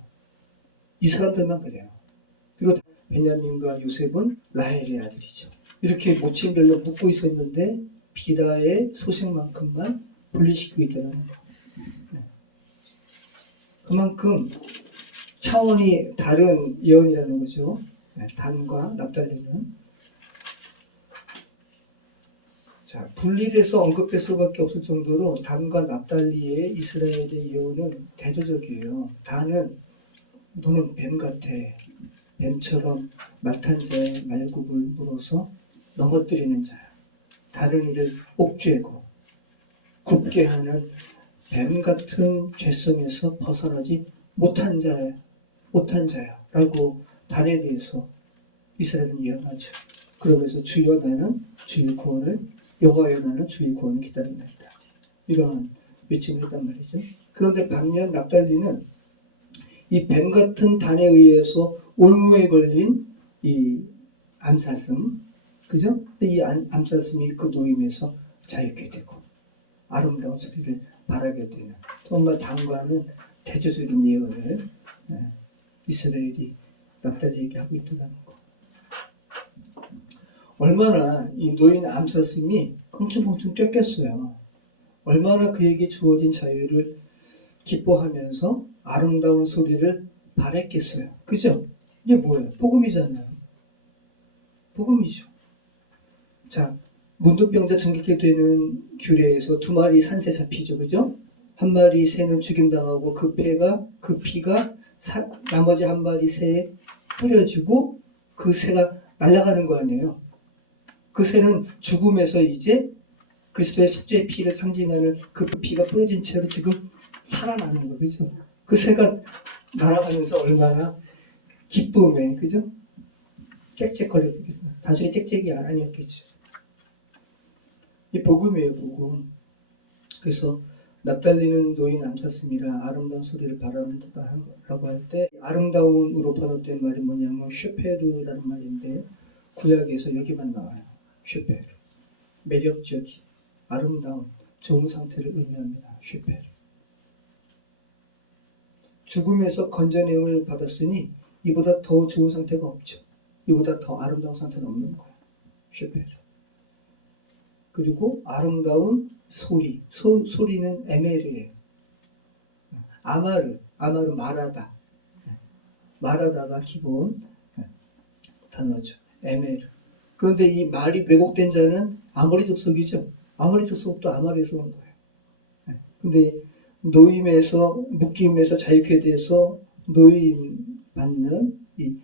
이 사람들만 그래요. 그리고 베냐민과 요셉은 라헬의 아들이죠. 이렇게 모친별로 묶고 있었는데 비라의 소생만큼만 분리시키고 있다는 거예요. 그만큼 차원이 다른 예언이라는 거죠. 단과 납달리는. 자, 분리돼서 언급될 수밖에 없을 정도로 단과 납달리의 이스라엘의 예언은 대조적이에요. 단은 너는 뱀 같아. 뱀처럼 말탄 자의 말굽을 물어서 넘어뜨리는 자야. 다른 이를 옥죄고 굽게 하는 뱀 같은 죄성에서 벗어나지 못한 자야. 라고 단에 대해서 이스라엘은 예언하죠. 그러면서 주여 나는 주의 구원을, 여호와여 나는 주의 구원을 기다린다. 이러한 외침을 했단 말이죠. 그런데 반면 납달리는 이 뱀 같은 단에 의해서 올무에 걸린 이 암사슴, 그죠? 근데 이 암사슴이 그 노임에서 자유케 되고 아름다운 소리를 바라게 되는, 정말 단과는 대조적인 예언을 이스라엘이 납달리에게 하고 있다는 거. 얼마나 이 노인 암사슴이 껑충껑충 뛰었겠어요. 얼마나 그에게 주어진 자유를 기뻐하면서 아름다운 소리를 바랬겠어요. 그죠? 이게 뭐예요? 복음이잖아요. 복음이죠. 자, 문둥병자 정직게 되는 규례에서 2마리 산새 잡히죠. 그죠? 한 마리 새는 죽임당하고 그 피가 나머지 한 마리 새에 뿌려지고 그 새가 날아가는 거 아니에요. 그 새는 죽음에서 이제 그리스도의 속죄의 피를 상징하는 그 피가 뿌려진 채로 지금 살아나는 거, 그죠? 그 새가 날아가면서 얼마나 기쁨에, 그죠? 짹짹거리겠습니다. 단순히 짹짹이 아니었겠죠. 이 복음이에요, 복음. 그래서 납달리는 노인 암사슴이라 아름다운 소리를 바란다라고 할 때 아름다움으로 번역된 말이 뭐냐면 슈페르라는 말인데 구약에서 여기만 나와요. 슈페르. 매력적인, 아름다운, 좋은 상태를 의미합니다. 슈페르. 죽음에서 건져냄을 받았으니 이보다 더 좋은 상태가 없죠. 이보다 더 아름다운 상태는 없는 거예요. 슈페르. 그리고 아름다운 소리, 소리는 에메르예요. 아마르 말하다. 말하다가 기본 단어죠. 에메르. 그런데 이 말이 왜곡된 자는 아모리 족속이죠. 아모리 족속도 아마르에서 온 거예요. 근데 노임에서, 묶임에서 자유케 돼서 노임 받는 이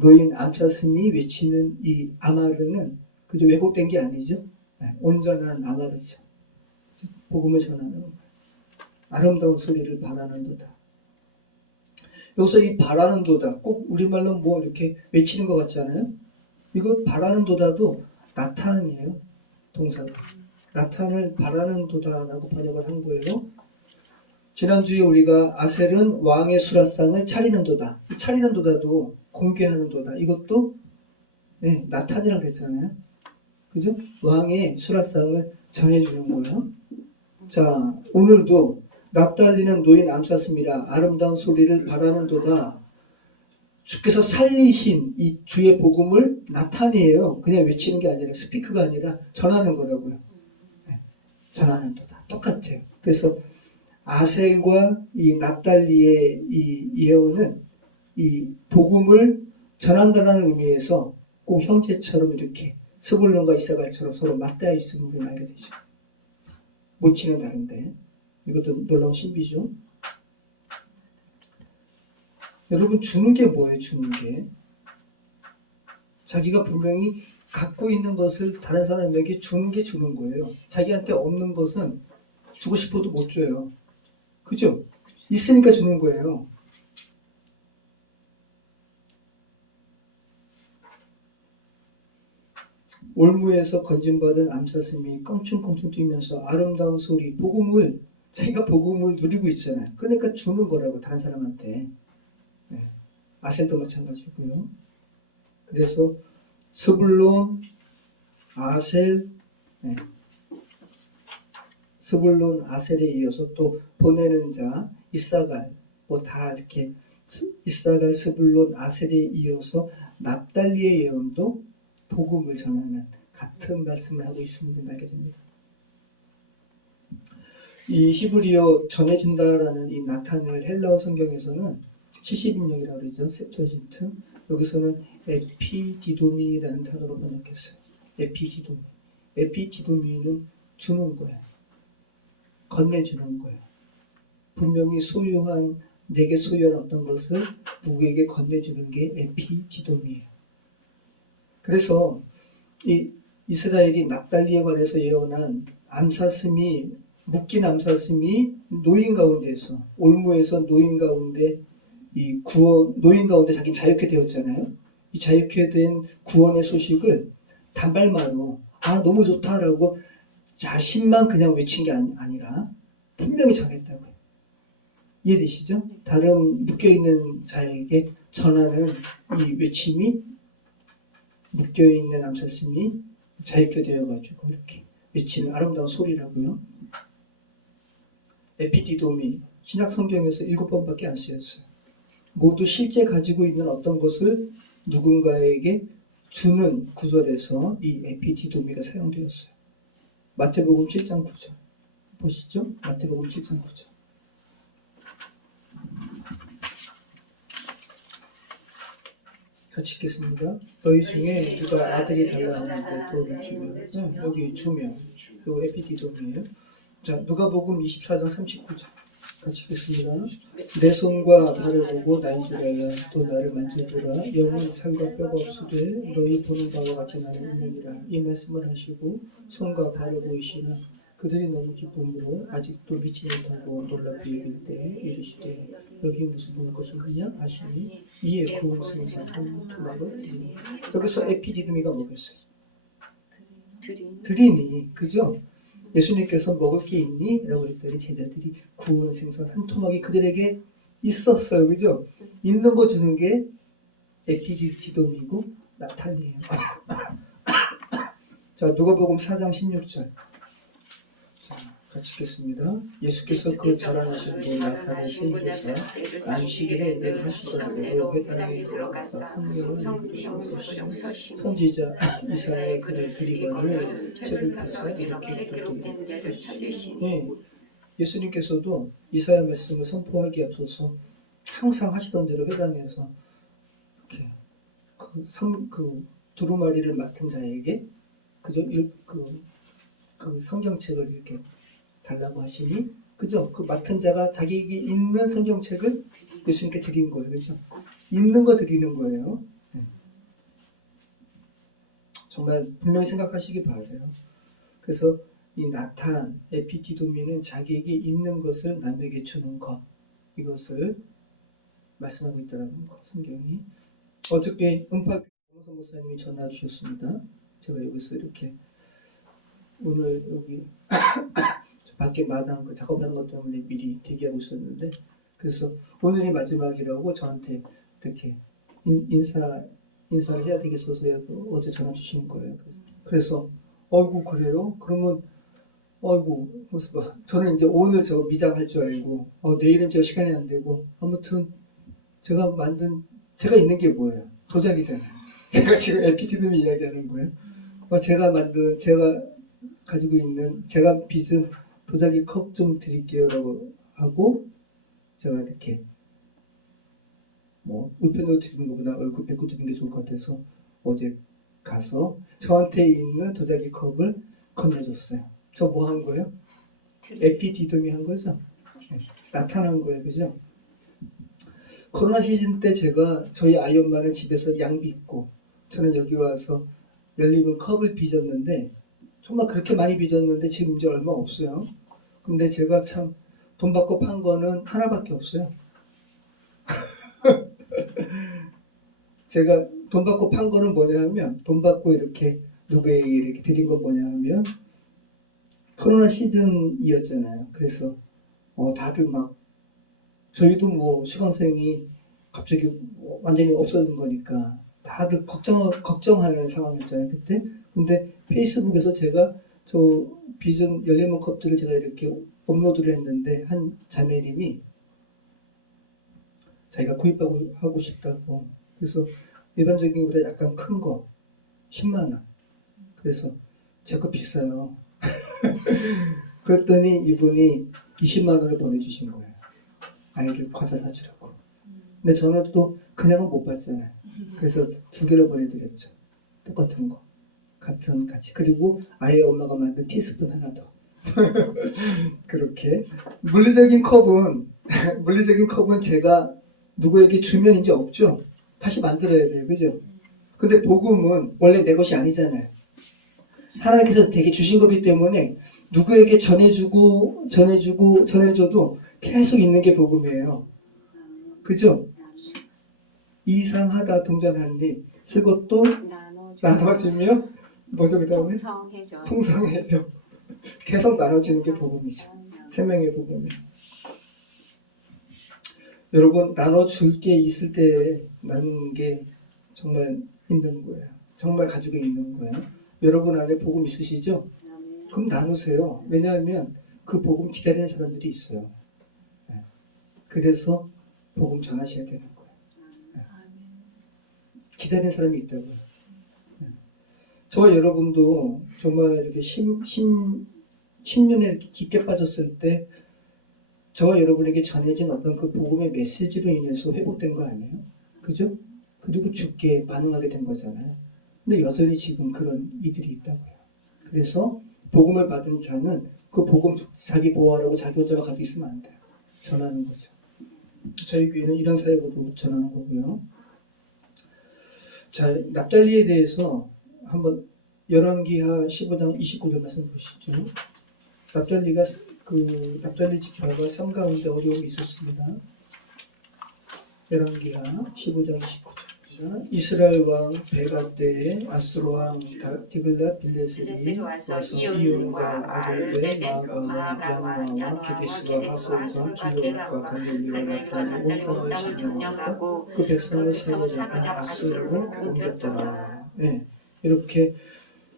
노인 암사슴이 외치는 이 아마르는 그저 왜곡된 게 아니죠. 온전한 아마르죠. 복음을 전하는 거예요. 아름다운 소리를 바라는도다. 여기서 이 바라는도다 꼭 우리말로 뭐 이렇게 외치는 것 같잖아요. 이거 바라는도다도 나타이에요. 동사가. 나타를 바라는도다라고 번역을 한 거예요. 지난주에 우리가 아셀은 왕의 수라상을 차리는도다. 이 차리는도다도 공개하는도다. 이것도 나탄이라고 했잖아요. 그죠? 왕의 수라상을 전해주는 거예요. 자, 오늘도 납달리는 노인 암사슴이라 아름다운 소리를 바라는도다. 주께서 살리신 이 주의 복음을 나타내요. 그냥 외치는 게 아니라 스피크가 아니라 전하는 거라고요. 전하는 도다. 똑같아요. 그래서 아셀과 이 납달리의 이 예언은 이 복음을 전한다는 의미에서 꼭 형제처럼 이렇게 스불론과 이사갈처럼 서로 맞닿아 있음을 우리는 알게 되죠. 모치는 다른데 이것도 놀라운 신비죠. 여러분 주는 게 뭐예요? 주는 게 자기가 분명히 갖고 있는 것을 다른 사람에게 주는 게 주는 거예요. 자기한테 없는 것은 주고 싶어도 못 줘요. 그죠? 있으니까 주는 거예요. 올무에서 건진받은 암사슴이 껑충껑충 뛰면서 아름다운 소리, 복음을 자기가 복음을 누리고 있잖아요. 그러니까 주는 거라고 다른 사람한테. 아셀도 마찬가지고요. 그래서 스불론, 아셀, 스불론, 아셀에 이어서 또 보내는 자, 이사갈, 뭐 다 이렇게 이사갈, 스불론, 아셀에 이어서 납달리의 예언도 복음을 전하는 같은 말씀을 하고 있음을 알게 됩니다. 이 히브리어 전해진다라는 이 나탄을 헬라어 성경에서는 70인역이라고 그러죠. 셉터진트. 여기서는 에피디도미라는 단어로 번역했어요. 에피디도미. 에피디도미는 주는 거예요. 건네주는 거예요. 분명히 소유한, 내게 소유한 어떤 것을 누구에게 건네주는 게 에피디도미예요. 그래서 이 이스라엘이 납달리에 관해서 예언한 암사슴이, 묶인 암사슴이 노인 가운데에서, 올무에서 노인 가운데 이 구원, 노인 가운데 자기 자유케 되었잖아요. 이 자유케 된 구원의 소식을 단발마로 너무 좋다라고 자신만 그냥 외친 게 아니라 분명히 전했다고요. 이해되시죠? 다른 묶여있는 자에게 전하는 이 외침이 묶여있는 암사슴이 자유케 되어가지고 이렇게 외치는 아름다운 소리라고요. 에피디도미, 신약 성경에서 7번밖에 안 쓰였어요. 모두 실제 가지고 있는 어떤 것을 누군가에게 주는 구절에서 이 에피디도미가 사용되었어요. 마태복음 7장 9절 보시죠. 마태복음 7장 9절. 같이 읽겠습니다. 너희 중에 누가 아들이 달라 하는데 돌을 주면, 여기 주면, 요 에피디돔이에요. 자, 누가복음 24장 39절. 같이 읽겠습니다. 내 손과 발을 보고 나인 줄 알라. 또 나를 만져보라. 영은 살과 뼈가 없으되 너희 보는 바와 같이 나는 있느니라. 이 말씀을 하시고 손과 발을 보이시나 그들이 너무 기쁨으로 아직도 믿지 못하고 놀랍게 여길 때 이르시되 여기 무슨 볼 것이 있느냐 하시니 이에 구원 생사 토막을 드리니. 여기서 에피디드미가 뭐겠어요? 드리니. 그죠? 예수님께서 먹을 게 있니? 라고 했더니 제자들이 구운 생선 한 토막이 그들에게 있었어요. 그죠? 있는 거 주는 게 에피디돔이고 나탄이에요. 자, 누가복음 4장 16절. 자, 같이 읽겠습니다. 예수께서 그 자라나신 나사렛에 이르사 안식일에 늘 하시던 대로 회당에 들어가서 성경을 읽으시고 선지자 이사야의 글을 드리거늘 책을 펴서 이렇게 기록되니. 예수님께서도 이사야 말씀을 선포하기에 앞서서 항상 하시던 대로 회당에서 이렇게 그 두루마리를 맡은 자에게 그죠? 그 성경책을 이렇게 달라고 하시니, 그죠? 그 맡은 자가 자기에게 있는 성경책을 예수님께 드린 거예요. 그죠? 있는 거 드리는 거예요. 정말 분명히 생각하시기 바라요. 그래서 이 나탄, 에피디도미는 자기에게 있는 것을 남에게 주는 것, 이것을 말씀하고 있더라는 거, 성경이. 어저께 은파 정호선 목사님이 전화 주셨습니다. 제가 여기서 이렇게 오늘 여기 밖에 마당 그 작업하는 것 때문에 미리 대기하고 있었는데, 그래서 오늘이 마지막이라고 저한테 이렇게 인사를 해야 되겠어서 어제 전화 주신 거예요. 그래서 어이구 그래요? 그러면 어이구 그래서 저는 이제 오늘 저 미장할 줄 알고 내일은 제가 시간이 안 되고 아무튼 제가 있는 게 뭐예요? 도자기잖아요. 제가 지금 에피디듬이 이야기하는 거예요. 제가 가지고 있는 제가 빚은 도자기 컵 좀 드릴게요라고 하고 제가 이렇게 우편으로 드리는 것보다 얼굴 뵙고 드리는 게 좋을 것 같아서 어제 가서 저한테 있는 도자기 컵을 건네줬어요. 저 뭐 한 거예요? 에피디듬이 한 거죠? 네, 나타난 거예요. 그죠? 코로나 시즌 때 제가 저희 아이 엄마는 집에서 양 빚고 저는 여기 와서 열리면 컵을 빚었는데 정말 그렇게 많이 빚었는데 지금 이제 얼마 없어요. 근데 제가 참 돈 받고 판 거는 하나밖에 없어요. 제가 돈 받고 판 거는 뭐냐 하면 돈 받고 이렇게 누구에게 이렇게 드린 건 뭐냐 하면 코로나 시즌이었잖아요. 그래서 다들 막 저희도 수강생이 갑자기 완전히 없어진 거니까 다들 걱정하는 상황이었잖아요 그때. 근데 페이스북에서 제가 저 비전 열리는 컵들을 제가 이렇게 업로드를 했는데 한 자매님이 자기가 구입하고 싶다고. 그래서 일반적인 것보다 약간 큰 거 10만 원. 그래서 제 거 비싸요. 그랬더니 이분이 20만 원을 보내주신 거예요. 아이들 과자 사주라고. 근데 저는 또 그냥은 못 받잖아요. 그래서 2개를 보내드렸죠. 똑같은 거. 같은 가치. 그리고 아이 엄마가 만든 티스푼 하나 더. 그렇게. 물리적인 컵은 제가 누구에게 주면 이제 없죠. 다시 만들어야 돼요. 그죠? 근데 복음은 원래 내 것이 아니잖아요. 하나님께서 되게 주신 거기 때문에 누구에게 전해줘도 계속 있는 게 복음이에요. 그죠? 이상하다 동전한입 쓰고 또 나눠주며 뭐죠 그 다음에? 풍성해져. 계속 나눠주는 게 복음이죠. 생명의 복음이에요. 여러분 나눠줄 게 있을 때 나누는 게 정말 있는 거예요. 정말 가지고 있는 거예요. 여러분 안에 복음 있으시죠? 그럼 나누세요. 왜냐하면 그 복음 기다리는 사람들이 있어요. 그래서 복음 전하셔야 되는 거예요. 기다리는 사람이 있다고요. 저와 여러분도 정말 이렇게 10년에 이렇게 깊게 빠졌을 때 저와 여러분에게 전해진 어떤 그 복음의 메시지로 인해서 회복된 거 아니에요? 그죠? 그리고 죽게 반응하게 된 거잖아요. 근데 여전히 지금 그런 이들이 있다고요. 그래서 복음을 받은 자는 그 복음 자기 보호하라고 자기 혼자만 가지고 있으면 안 돼요. 전하는 거죠. 저희 교회는 이런 사역으로 전하는 거고요. 자, 납달리에 대해서 한번 열왕기하 15장 29절 말씀 보시죠. 납달리 지파가 성 가운데 어려움이 있었습니다. 열왕기하 15장 29절. 이스라엘 왕 베가 때에 아수르 왕 디글랏 빌레셀이 와서 이온과 아델베 마아가와 야누아와 게데스와 하솔과 길르앗과 갈멜리와 납달리 온 땅을 점령하고 그 백성을 사로잡아 아수르로 옮겼더라. 네, 이렇게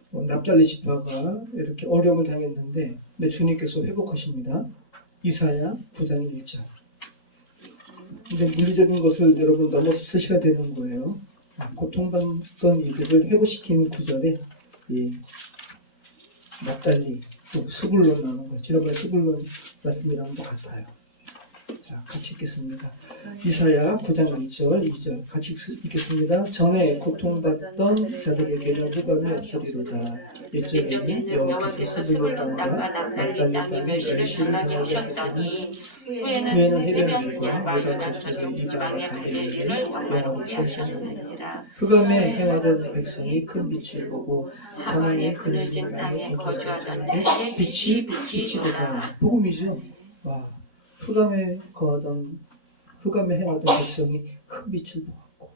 납달리 지파가 이렇게 어려움을 당했는데 근데 주님께서 회복하십니다. 이사야 9장 1절. 근데 물리적인 것을 여러분 넘어서셔야 되는 거예요. 고통받던 이들을 회복시키는 구절에 이 납달리 스불론 나오는 거예요. 지난번에 스불론 말씀이랑 똑같아요. 자, 같이 읽겠습니다. 이사야 9장 1절 2절 같이 읽겠습니다. 전에 고통받던 자들에게는 흑암이 없으리로다. 옛전에는 여호와께서 스불론 땅과 납달리 땅에 멸시를 당하게 하셨더니 후에는 해변들과 요단 저쪽의 이방의 갈대들을 영원히 하셨느니라. 흑암에 행하던 백성이 큰 빛을 보고 사망의 그늘진 땅에 거주하던 자에게 빛이 되더라. 복음이죠. 와, 흑암에 행하던 백성이 큰 빛을 보았고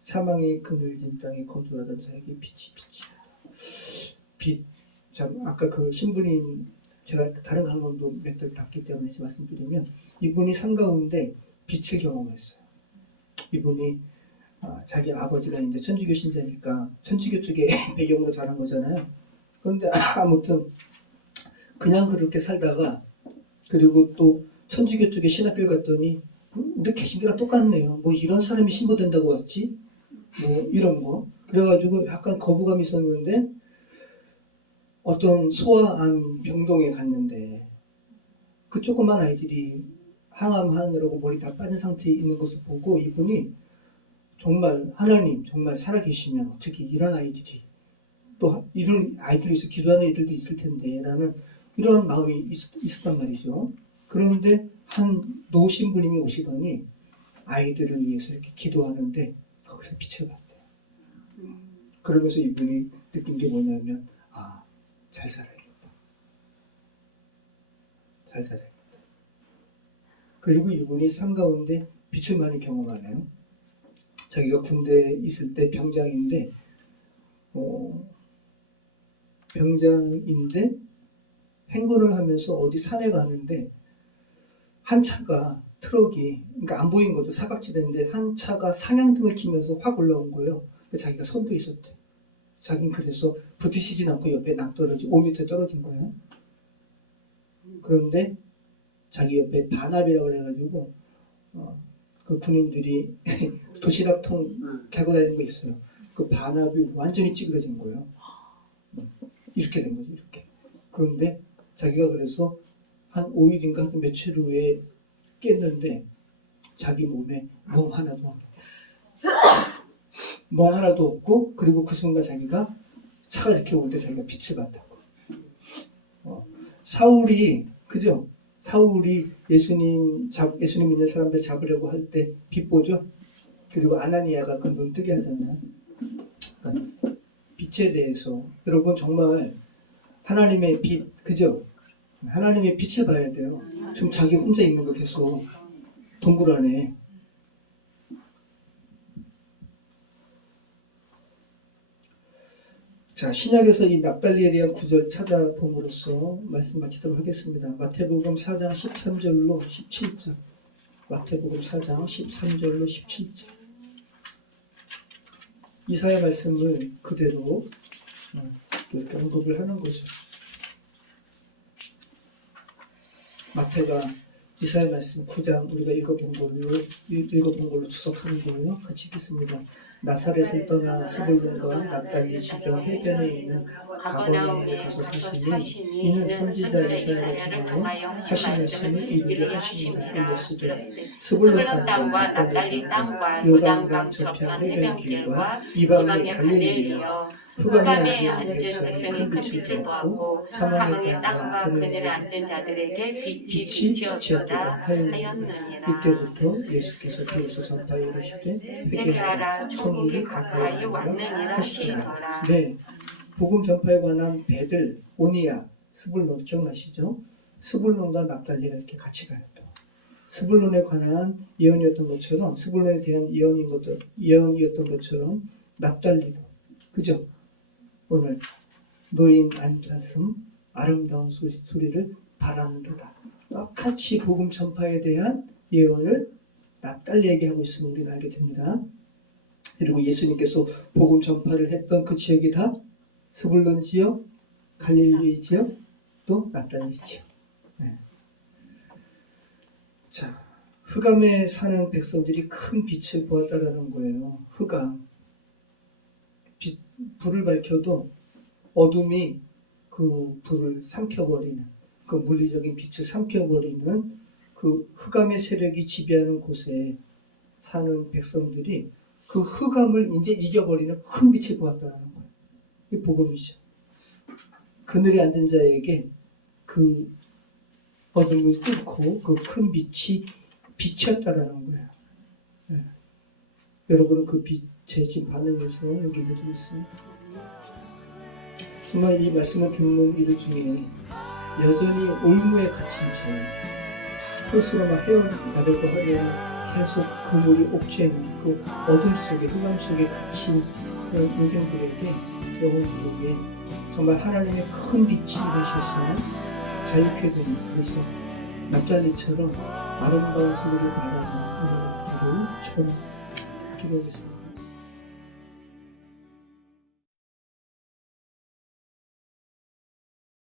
사망의 그늘진 땅에 거주하던 자에게 빛이 빛. 참 아까 그 신부님 제가 다른 강론도 몇 달 봤기 때문에 말씀드리면 이분이 산 가운데 빛을 경험했어요. 이분이 자기 아버지가 이제 천주교 신자니까 천주교 쪽에 배경으로 자란 거잖아요. 그런데 아무튼 그냥 그렇게 살다가 그리고 또 천주교 쪽에 신학교를 갔더니 우리 개신교랑 똑같네요. 뭐 이런 사람이 신부된다고 왔지? 뭐 이런 거. 그래가지고 약간 거부감이 있었는데 어떤 소아암 병동에 갔는데 그 조그만 아이들이 항암하느라고 머리 다 빠진 상태에 있는 것을 보고 이분이 정말 하나님 정말 살아계시면 어떻게 이런 아이들이 또 이런 아이들이 있어 기도하는 애들도 있을 텐데 라는 이런 마음이 있었단 말이죠. 그런데 한 노신부님이 오시더니 아이들을 위해서 이렇게 기도하는데 거기서 빛을 봤대요. 그러면서 이분이 느낀 게 뭐냐면 잘 살아야겠다. 잘 살아야겠다. 그리고 이분이 삶 가운데 빛을 많이 경험하네요. 자기가 군대에 있을 때 병장인데 행군을 하면서 어디 산에 가는데 한 차가 트럭이 그러니까 안 보인 거죠. 사각지대인데 한 차가 상향등을 키면서 확 올라온 거예요. 근데 자기가 선두에 있었대. 자기는 그래서 부딪히진 않고 옆에 낭떠러지 5m 떨어진 거예요. 그런데 자기 옆에 반합이라고 해가지고 그 군인들이 도시락통 달고 다니는 거 있어요. 그 반합이 완전히 찌그러진 거예요. 이렇게 된 거죠. 이렇게. 그런데 자기가 그래서 한 5일인가 며칠 후에 깼는데 자기 몸에 멍 하나도 없고 그리고 그 순간 자기가 차가 이렇게 올 때 자기가 빛을 봤다고. 사울이 그죠? 사울이 예수님 믿는 사람들 잡으려고 할 때 빛 보죠? 그리고 아나니아가 그 눈 뜨게 하잖아요. 그러니까 빛에 대해서 여러분 정말 하나님의 빛 그죠? 하나님의 빛을 봐야 돼요. 지금 자기 혼자 있는 거 계속 동굴 안에. 자, 신약에서 이 납달리에 대한 구절 찾아봄으로써 말씀 마치도록 하겠습니다. 마태복음 4장 13절로 17절. 마태복음 4장 13절로 17절. 이사야 말씀을 그대로 이렇게 언급을 하는 거죠. 마태가 이사야 말씀 9장 우리가 읽어본 걸로 추석하는 거예요. 같이 읽겠습니다. 나사렛을 떠나 스불론과 납달리 지경 해변에 있는 가버나움에 가서 사시니 이는 선지자 이사야를 통하여 하신 말씀을 이루려 하시니라. 일러스되 스불론 땅과 납달리 땅과 요단강 저편 해변길과 이방의 갈릴리여 흑암에 앉은 백성이 큰 빛을 보았고 사망의 땅과 그늘에 앉은 자들에게 빛이 비치었도다 하였느니라. 이때부터 예수께서 비로소 전파에 이르시되 회개하라 천국이 가까이 왔느니라 하시니라. 네, 복음 전파에 관한 배들 오니야 스불론 기억나시죠? 스불론과 납달리가 이렇게 같이 가요. 또 스불론에 관한 예언이었던 것처럼 스불론에 대한 예언이었던 것처럼 납달리도 그죠? 오늘 노인 앉았음 아름다운 소리를 바라는도다. 똑같이 복음 전파에 대한 예언을 납달리에게 하고 있음을 우리는 알게 됩니다. 그리고 예수님께서 복음 전파를 했던 그 지역이 다 스불론 지역, 갈릴리 지역, 또 납달리 지역. 네. 자, 흑암에 사는 백성들이 큰 빛을 보았다라는 거예요. 흑암. 불을 밝혀도 어둠이 그 불을 삼켜버리는 그 물리적인 빛을 삼켜버리는 그 흑암의 세력이 지배하는 곳에 사는 백성들이 그 흑암을 이제 이겨버리는 큰 빛을 보았다는 거예요. 이게 복음이죠. 그늘에 앉은 자에게 그 어둠을 뚫고 그 큰 빛이 비쳤다라는 거예요. 네. 여러분은 그 빛을 제 지금 반응해서 여기 해주고 있습니다. 정말 이 말씀을 듣는 이들 중에 여전히 올무에 갇힌 채 스스로 막 헤어나려고 하려는 계속 그물이 옥죄에 있고 어둠 속에 흑암 속에 갇힌 그런 인생들에게 영혼들에게 정말 하나님의 큰 빛이 임하셔서 자유케 되는 그래서 납달리처럼 아름다운 세계를 바라는 은혜를 기도하겠습니다.